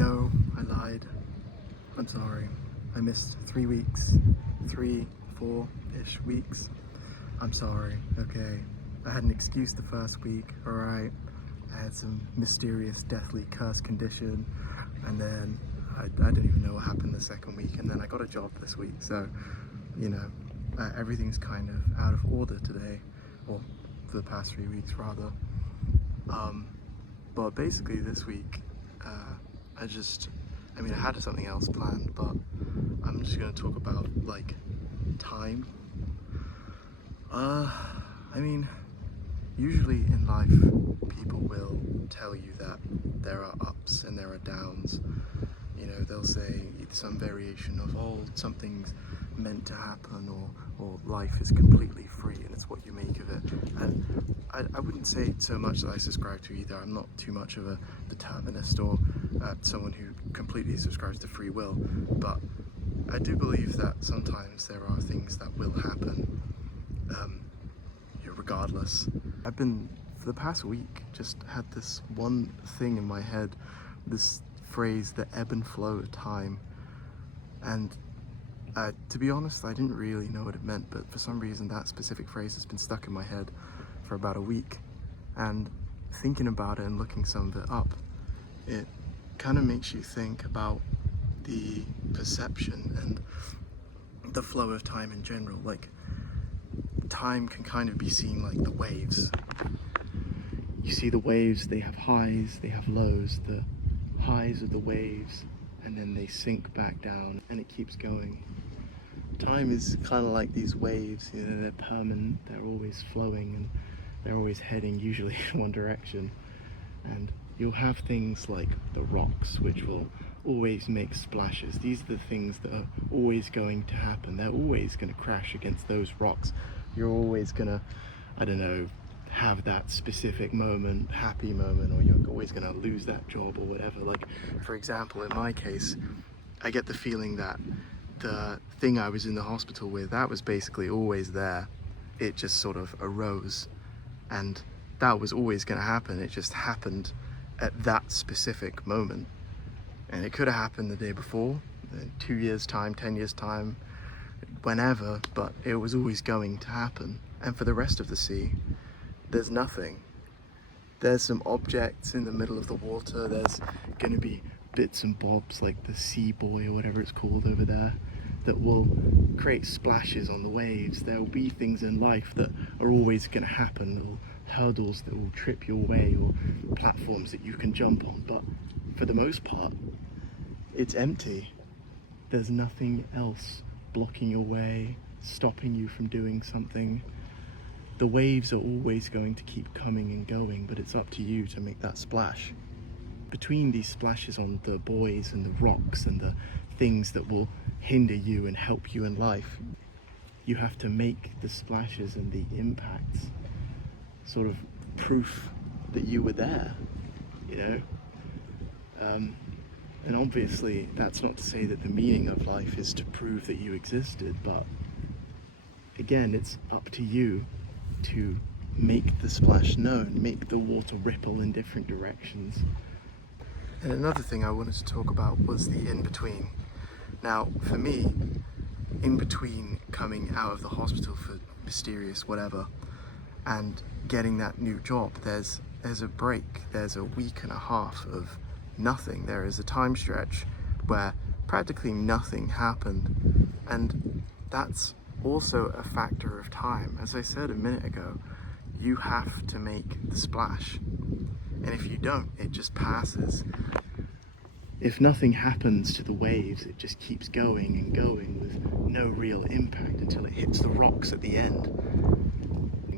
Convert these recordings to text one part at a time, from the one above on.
know, I lied. I'm sorry. I missed 3 weeks. 3, 4-ish weeks. I'm sorry, okay. I had an excuse the first week, alright. I had some mysterious, deathly curse condition, and then I don't even know what happened the second week, and then I got a job this week, so, you know, everything's kind of out of order today, or for the past 3 weeks rather. But basically this week, I had something else planned, but I'm just going to talk about, like, time. Usually in life, people will tell you that there are ups and there are downs. You know, they'll say some variation of, oh, something's meant to happen, or life is completely free and it's what you make of it. And I wouldn't say so much that I subscribe to either. I'm not too much of a determinist or someone who completely subscribes to free will, but I do believe that sometimes there are things that will happen regardless. I've been, for the past week, just had this one thing in my head, this phrase, the ebb and flow of time. And to be honest, I didn't really know what it meant, but for some reason that specific phrase has been stuck in my head for about a week. And thinking about it and looking some of it up, it kind of makes you think about the perception and the flow of time in general. Like, time can kind of be seen like the waves. You see the waves, they have highs, they have lows. The highs of the waves, and then they sink back down, and it keeps going. Time is kind of like these waves, you know, they're permanent, they're always flowing, and they're always heading usually in one direction. And you'll have things like the rocks, which will always make splashes. These are the things that are always going to happen. They're always going to crash against those rocks. You're always going to, I don't know, have that specific moment, happy moment, or you're always going to lose that job or whatever. Like, for example, in my case, I get the feeling that the thing I was in the hospital with, that was basically always there. It just sort of arose, and that was always going to happen. It just happened at that specific moment. And it could have happened the day before, in 2 years' time, 10 years' time, whenever, but it was always going to happen. And for the rest of the sea, there's nothing. There's some objects in the middle of the water. There's going to be bits and bobs like the sea buoy or whatever it's called over there that will create splashes on the waves. There will be things in life that are always going to happen, or hurdles that will trip your way, or platforms that you can jump on. But for the most part, it's empty. There's nothing else blocking your way, stopping you from doing something. The waves are always going to keep coming and going, but it's up to you to make that splash. Between these splashes on the buoys and the rocks and the things that will hinder you and help you in life, you have to make the splashes and the impacts sort of proof that you were there, you know? And obviously that's not to say that the meaning of life is to prove that you existed, but again, it's up to you to make the splash known, make the water ripple in different directions. And another thing I wanted to talk about was the in-between. Now, for me, in between coming out of the hospital for mysterious whatever and getting that new job, there's a break. There's a week and a half of nothing. There is a time stretch where practically nothing happened, and that's also a factor of time. As I said a minute ago, you have to make the splash, and if you don't, it just passes. If nothing happens to the waves, it just keeps going and going with no real impact until it hits the rocks at the end.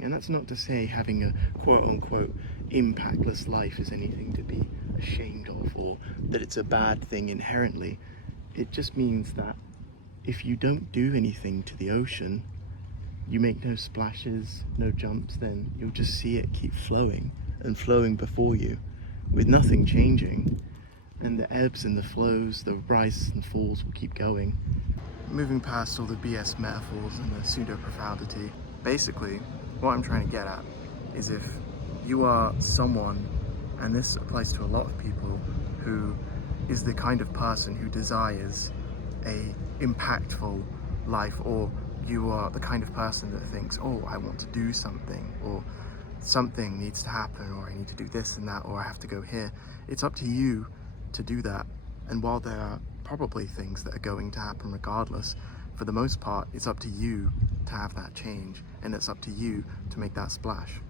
And that's not to say having a quote-unquote impactless life is anything to be ashamed of, or that it's a bad thing inherently. It just means that if you don't do anything to the ocean, you make no splashes, no jumps, then you'll just see it keep flowing and flowing before you with nothing changing. And the ebbs and the flows, the rises and falls will keep going. Moving past all the BS metaphors and the pseudo-profundity, basically what I'm trying to get at is, if you are someone, and this applies to a lot of people, who is the kind of person who desires a impactful life, or you are the kind of person that thinks, oh, I want to do something, or something needs to happen, or I need to do this and that, or I have to go here. It's up to you to do that. And while there are probably things that are going to happen regardless, for the most part, it's up to you to have that change, and it's up to you to make that splash.